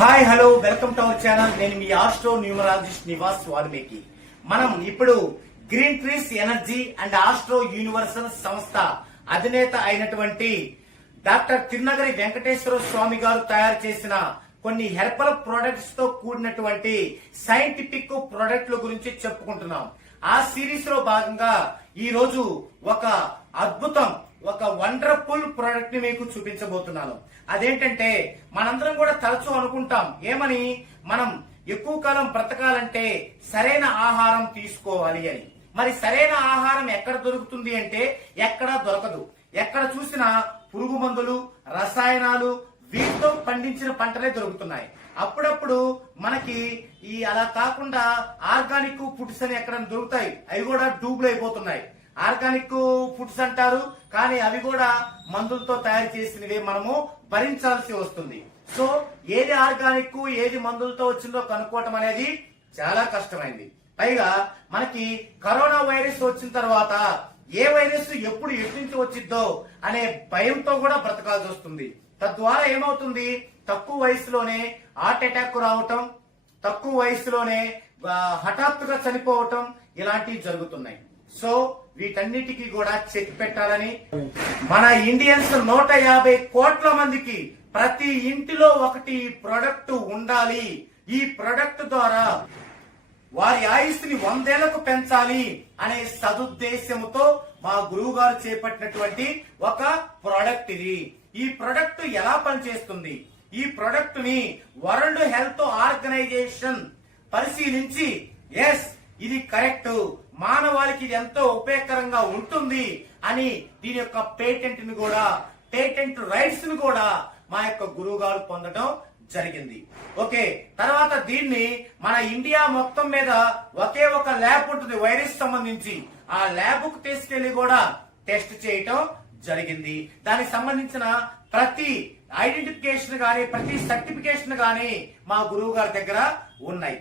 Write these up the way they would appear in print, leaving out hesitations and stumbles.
Hi hello welcome to our channel. నేను మీ astro numerologist Nivas Valmiki. మనం ఇప్పుడు green trees energy and astro universal సంస్థ అధినేత అయినటువంటి డాక్టర్ తిరునగరి వెంకటేశ్వర స్వామి గారు తయారు చేసిన కొన్ని హెర్బల్ ప్రొడక్ట్స్ తో కూడినటువంటి సైంటిఫిక్ ప్రొడక్ట్ల గురించి చెప్పుకుంటున్నాం. ఆ సిరీస్ లో భాగంగా ఈ రోజు ఒక అద్భుతం, ఒక వండర్ఫుల్ ప్రోడక్ట్ ని మీకు చూపించబోతున్నాను. అదేంటంటే, మనందరం కూడా తరచూ అనుకుంటాం ఏమని, మనం ఎక్కువ కాలం బ్రతకాలంటే సరైన ఆహారం తీసుకోవాలి అని. మరి సరైన ఆహారం ఎక్కడ దొరుకుతుంది అంటే ఎక్కడా దొరకదు. ఎక్కడ చూసినా పురుగు మందులు, రసాయనాలు, వీటితో పండించిన పంటలే దొరుకుతున్నాయి. అప్పుడప్పుడు మనకి అలా కాకుండా ఆర్గానిక్ ఫుడ్స్ అని ఎక్కడ దొరుకుతాయి, అవి కూడా డూబ్లు అయిపోతున్నాయి. ఆర్గానిక్ ఫుడ్స్ అంటారు, కానీ అవి కూడా మందులతో తయారు చేసినవి మనము భరించాల్సి వస్తుంది. సో ఏది ఆర్గానిక్, ఏది మందులతో వచ్చిందో కనుక్కోవటం అనేది చాలా కష్టమైంది. పైగా మనకి కరోనా వైరస్ వచ్చిన తర్వాత ఏ వైరస్ ఎప్పుడు ఎటు నుంచి వచ్చిద్దో అనే భయంతో కూడా బ్రతకాల్సి వస్తుంది. తద్వారా ఏమవుతుంది, తక్కువ వయసులోనే హార్ట్ అటాక్ రావటం, తక్కువ వయసులోనే హఠాత్తుగా చనిపోవటం, ఇలాంటివి జరుగుతున్నాయి. సో వీటన్నిటికీ కూడా చెక్ పెట్టాలని మన ఇండియన్స్ 150 కోట్ల మందికి ప్రతి ఇంటిలో ఒకటి ప్రొడక్ట్ ఉండాలి. ఈ ప్రొడక్ట్ ద్వారా వారి ఆయుష్ని 100 ఏళ్లకు పెంచాలి అనే సదుద్దేశంతో మా గురువు గారు చేపట్టినటువంటి ఒక ప్రొడక్ట్ ఇది. ఈ ప్రొడక్ట్ ఎలా పనిచేస్తుంది, ఈ ప్రొడక్ట్ ని వరల్డ్ హెల్త్ ఆర్గనైజేషన్ పరిశీలించి ఎస్ ఇది కరెక్ట్, మానవాళికి ఇది ఎంతో ఉపయోగకరంగా ఉంటుంది అని దీని యొక్క పేటెంట్ ని కూడా, పేటెంట్ రైట్స్ ని కూడా మా యొక్క గురువు గారు పొందడం జరిగింది. ఓకే, తర్వాత దీన్ని మన ఇండియా మొత్తం మీద ఒకే ఒక ల్యాబ్ ఉంటుంది వైరస్ సంబంధించి. ఆ ల్యాబ్ కు తీసుకెళ్లి కూడా టెస్ట్ చేయటం జరిగింది. దానికి సంబంధించిన ప్రతి ఐడెంటిఫికేషన్ గానీ, ప్రతి సర్టిఫికేషన్ గానీ మా గురువు గారి దగ్గర ఉన్నాయి.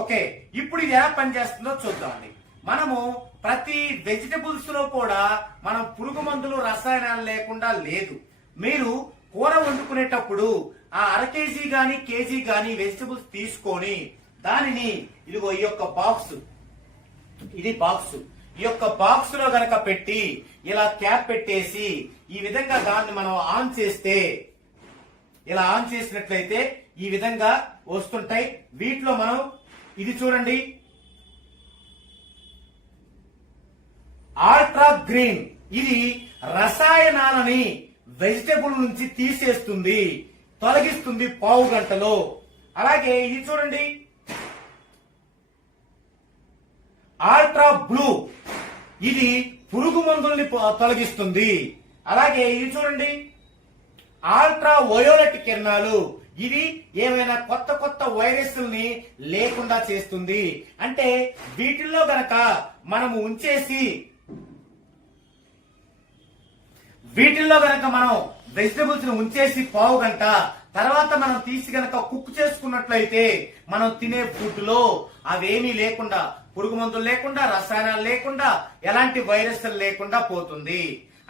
ఓకే, ఇప్పుడు ఇది ఎలా పనిచేస్తుందో చూద్దామండి. మనము ప్రతి వెజిటబుల్స్ లో కూడా మనం పురుగు మందులు, రసాయనాలు లేకుండా లేదు. మీరు కూర వండుకునేటప్పుడు ఆ అర కేజీ గాని, కేజీ గాని వెజిటబుల్స్ తీసుకొని దానిని ఇదిగో ఈ యొక్క బాక్స్, ఇది బాక్స్, ఈ యొక్క బాక్స్ లో గనక పెట్టి ఇలా క్యాప్ పెట్టేసి ఈ విధంగా దాన్ని మనం ఆన్ చేస్తే, ఇలా ఆన్ చేసినట్లయితే ఈ విధంగా వస్తుంటాయి. వీటిలో మనం ఇది చూడండి, అల్ట్రా గ్రీన్, ఇది రసాయనాలని వెజిటబుల్ నుంచి తీసేస్తుంది, తొలగిస్తుంది పావు గంటలో. అలాగే ఇది చూడండి, అల్ట్రా బ్లూ, ఇది పురుగు మందుల్ని తొలగిస్తుంది. అలాగే ఇది చూడండి, అల్ట్రా వయోలెట్ కిరణాలు, ఇది ఏమైనా కొత్త కొత్త వైరస్ని లేకుండా చేస్తుంది. అంటే వీటిల్లో గనక మనము ఉంచేసి, వీటిల్లో గనక మనం వెజిటబుల్స్ ని ఉంచేసి పావు గంట తర్వాత మనం తీసి గనక కుక్ చేసుకున్నట్లయితే మనం తినే ఫుడ్ లో అవేమీ లేకుండా, పురుగు మందులు లేకుండా, రసాయనాలు లేకుండా, ఎలాంటి వైరస్లు లేకుండా పోతుంది.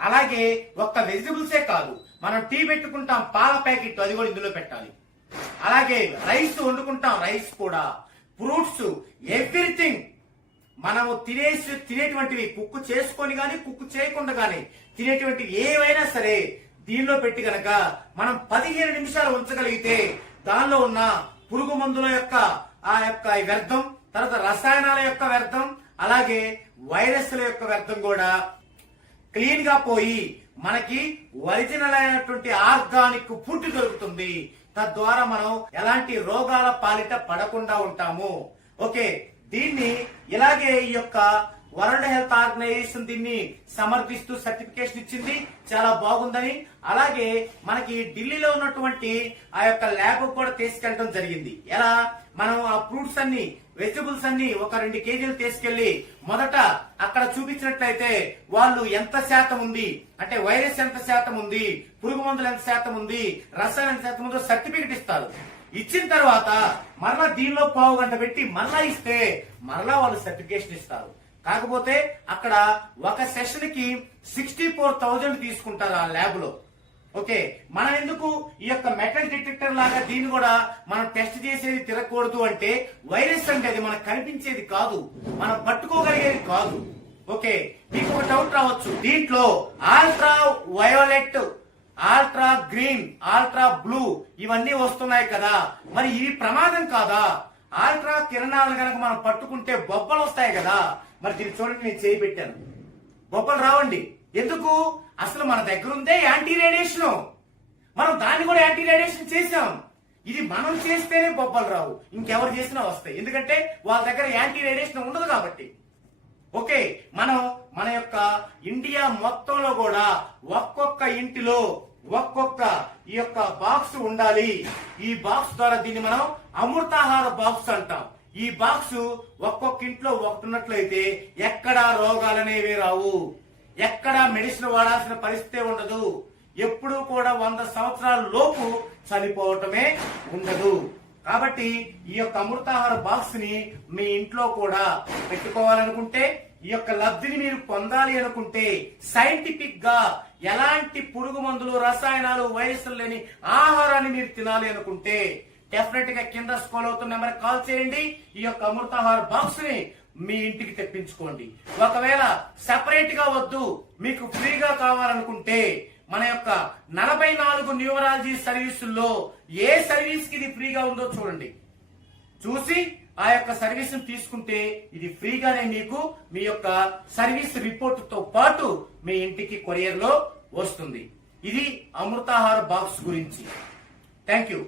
అలాగే ఒక్క వెజిటబుల్సే కాదు, మనం టీ పెట్టుకుంటాం, పాల ప్యాకెట్ అది కూడా ఇందులో పెట్టాలి. అలాగే రైస్ వండుకుంటాం, రైస్ కూడా, ఫ్రూట్స్, ఎవ్రీథింగ్ మనము తినేటువంటివి కుక్కు చేసుకొని గాని, కుక్కు చేయకుండా గాని తినేటువంటివి ఏవైనా సరే దీనిలో పెట్టి గనక మనం 15 నిమిషాలు ఉంచగలిగితే దానిలో ఉన్న పురుగు మందుల యొక్క ఆ యొక్క వ్యర్థం, తర్వాత రసాయనాల యొక్క వ్యర్థం, అలాగే వైరస్ల యొక్క వ్యర్థం కూడా క్లీన్ గా పోయి మనకి ఒరిజినల్ అయినటువంటి ఆర్గానిక్ ఫుడ్ దొరుకుతుంది. తద్వారా మనం ఎలాంటి రోగాల పాలిట పడకుండా ఉంటాము. ఓకే, దీన్ని ఇలాగే ఈ యొక్క వరల్డ్ హెల్త్ ఆర్గనైజేషన్ దీన్ని సమర్థిస్తూ సర్టిఫికేషన్ ఇచ్చింది, చాలా బాగుందని. అలాగే మనకి ఢిల్లీలో ఉన్నటువంటి ఆ యొక్క ల్యాబ్ కూడా తీసుకెళ్లడం జరిగింది. ఎలా, మనం ఆ ఫ్రూట్స్ అన్ని, వెజిటబుల్స్ అన్ని ఒక 2 కేజీలు తీసుకెళ్లి మొదట అక్కడ చూపించినట్లయితే వాళ్ళు ఎంత శాతం ఉంది అంటే వైరస్ ఎంత శాతం ఉంది, పురుగు మందులు ఎంత శాతం ఉంది, రసాయనం ఎంత శాతం ఉందో సర్టిఫికెట్ ఇస్తారు. ఇచ్చిన తర్వాత మరలా దీనిలో పావు గంట పెట్టి మరలా ఇస్తే మరలా వాళ్ళు సర్టిఫికేషన్ ఇస్తారు. కాకపోతే అక్కడ ఒక సెషన్ కి 64,000 తీసుకుంటారు ఆ ల్యాబ్ లో. ఓకే, మనం ఎందుకు ఈ యొక్క మెటల్ డిటెక్టర్ లాగా దీన్ని కూడా మనం టెస్ట్ చేసేది తిరగకూడదు అంటే వైరస్ అంటే అది మనకు కనిపించేది కాదు, మనం పట్టుకోగలిగేది కాదు. ఓకే, మీకు ఒక డౌట్ రావచ్చు, దీంట్లో ultra violet, ultra green, ultra blue ఇవన్నీ వస్తున్నాయి కదా, మరి ఇవి ప్రమాదం కాదా? అల్ట్రా కిరణాలను కనుక మనం పట్టుకుంటే బొబ్బలు వస్తాయి కదా, మరి దీన్ని చూడండి, నేను చేయి పెట్టాను, బొబ్బలు రావండి. ఎందుకు? అసలు మన దగ్గర ఉందే యాంటీ రేడియేషన్, మనం దాన్ని కూడా యాంటీ రేడియేషన్ చేసాం. ఇది మనం చేస్తేనే బొబ్బలు రావు, ఇంకెవరు చేసినా వస్తాయి, ఎందుకంటే వాళ్ళ దగ్గర యాంటీ రేడియేషన్ ఉండదు కాబట్టి. ఓకే, మనం మన యొక్క ఇండియా మొత్తంలో కూడా ఒక్కొక్క ఇంటిలో ఒక్కొక్క ఈ యొక్క బాక్స్ ఉండాలి. ఈ బాక్స్ ద్వారా దీన్ని మనం అమృతాహార బాక్స్ అంటాం. ఈ బాక్స్ ఒక్కొక్క ఇంట్లో ఒకటి ఉన్నట్లయితే ఎక్కడా రోగాలనేవి రావు, ఎక్కడా మెడిసిన్ వాడాల్సిన పరిస్థితి ఉండదు, ఎప్పుడూ కూడా 100 సంవత్సరాల లోపు చనిపోవటమే ఉండదు. కాబట్టి ఈ యొక్క అమృతాహార బాక్స్ ని మీ ఇంట్లో కూడా పెట్టుకోవాలనుకుంటే, ఈ యొక్క లబ్ధిని మీరు పొందాలి అనుకుంటే, సైంటిఫిక్ గా ఎలాంటి పురుగు మందులు, రసాయనాలు, వైరస్లు లేని ఆహారాన్ని మీరు తినాలి అనుకుంటే డెఫినెట్ గా కింద స్క్రోల్ అవుతున్న నెంబర్ కాల్ చేయండి. ఈ యొక్క అమృతాహార బాక్స్ ని మీ ఇంటికి తెప్పించుకోండి. ఒకవేళ సెపరేట్ గా వద్దు, మీకు ఫ్రీగా కావాలనుకుంటే మన యొక్క 44 న్యూమరాలజీ సర్వీసుల్లో ఏ సర్వీస్ కి ఇది ఫ్రీగా ఉందో చూడండి, చూసి ఆ యొక్క సర్వీస్ తీసుకుంటే ఇది ఫ్రీగానే మీకు మీ యొక్క సర్వీస్ రిపోర్ట్ తో పాటు మీ ఇంటికి కొరియర్ లో వస్తుంది. ఇది అమృతాహార బాక్స్ గురించి. Thank you.